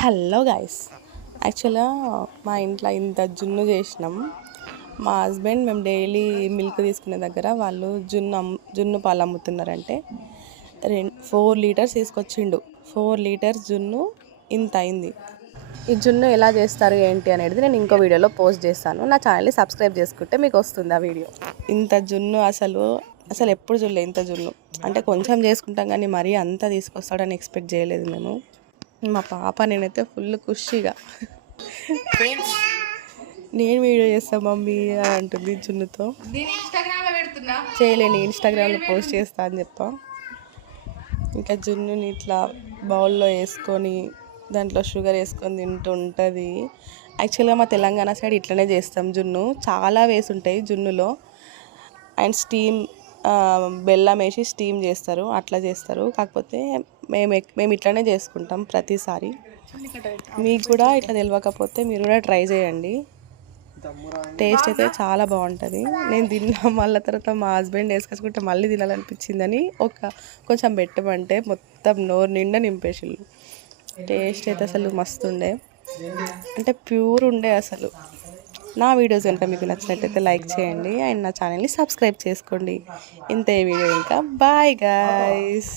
Hello guys. యాక్చువల్గా మా ఇంట్లో ఇంత జున్ను చేసినాం. మా హస్బెండ్ మేము డైలీ మిల్క్ తీసుకునే దగ్గర వాళ్ళు జున్ను అమ్ జున్ను పాలు అమ్ముతున్నారంటే రెండు ఫోర్ లీటర్స్ తీసుకొచ్చిండు. ఫోర్ లీటర్స్ జున్ను ఇంత అయింది. ఈ జున్ను ఎలా చేస్తారు ఏంటి అనేది నేను ఇంకో వీడియోలో పోస్ట్ చేస్తాను. నా ఛానల్ని సబ్స్క్రైబ్ చేసుకుంటే మీకు వస్తుంది ఆ వీడియో. ఇంత జున్ను అసలు అసలు ఎప్పుడు చూడలేదు ఇంత జున్ను. అంటే కొంచెం చేసుకుంటాం కానీ మరీ అంత తీసుకొస్తాడని ఎక్స్పెక్ట్ చేయలేదు మేము. మా పాప నేనైతే ఫుల్ ఖుషిగా. నేను వీడియో చేస్తా మమ్మీ అని అంటుంది జున్నుతో. చేయలేని ఇన్స్టాగ్రామ్లో పోస్ట్ చేస్తా అని చెప్తా. ఇంకా జున్నుని ఇట్లా బౌల్లో వేసుకొని దాంట్లో షుగర్ వేసుకొని తింటూ ఉంటుంది. యాక్చువల్గా మా తెలంగాణ సైడ్ ఇట్లనే చేస్తాం జున్ను. చాలా వేసి ఉంటాయి జున్నులో. అండ్ స్టీమ్ బెల్లం వేసి స్టీమ్ చేస్తారు అట్లా చేస్తారు. కాకపోతే మేము మేము ఇట్లనే చేసుకుంటాం ప్రతిసారి. మీకు కూడా ఇట్లా తెలియకపోతే మీరు కూడా ట్రై చేయండి. టేస్ట్ అయితే చాలా బాగుంటుంది. నేను తిన్నా మళ్ళీ తర్వాత మా హస్బెండ్ వేసుకొచ్చుకుంటే మళ్ళీ తినాలనిపించిందని ఒక కొంచెం పెట్టమంటే మొత్తం నోరు నిండా నింపేసిళ్ళు. టేస్ట్ అయితే అసలు మస్తు ఉండే. అంటే ప్యూర్ ఉండే అసలు. నా వీడియోస్ కనుక మీకు నచ్చినట్టయితే లైక్ చేయండి. అండ్ నా ఛానల్ని సబ్స్క్రైబ్ చేసుకోండి. ఇంతే వీడియో ఇంకా. Bye guys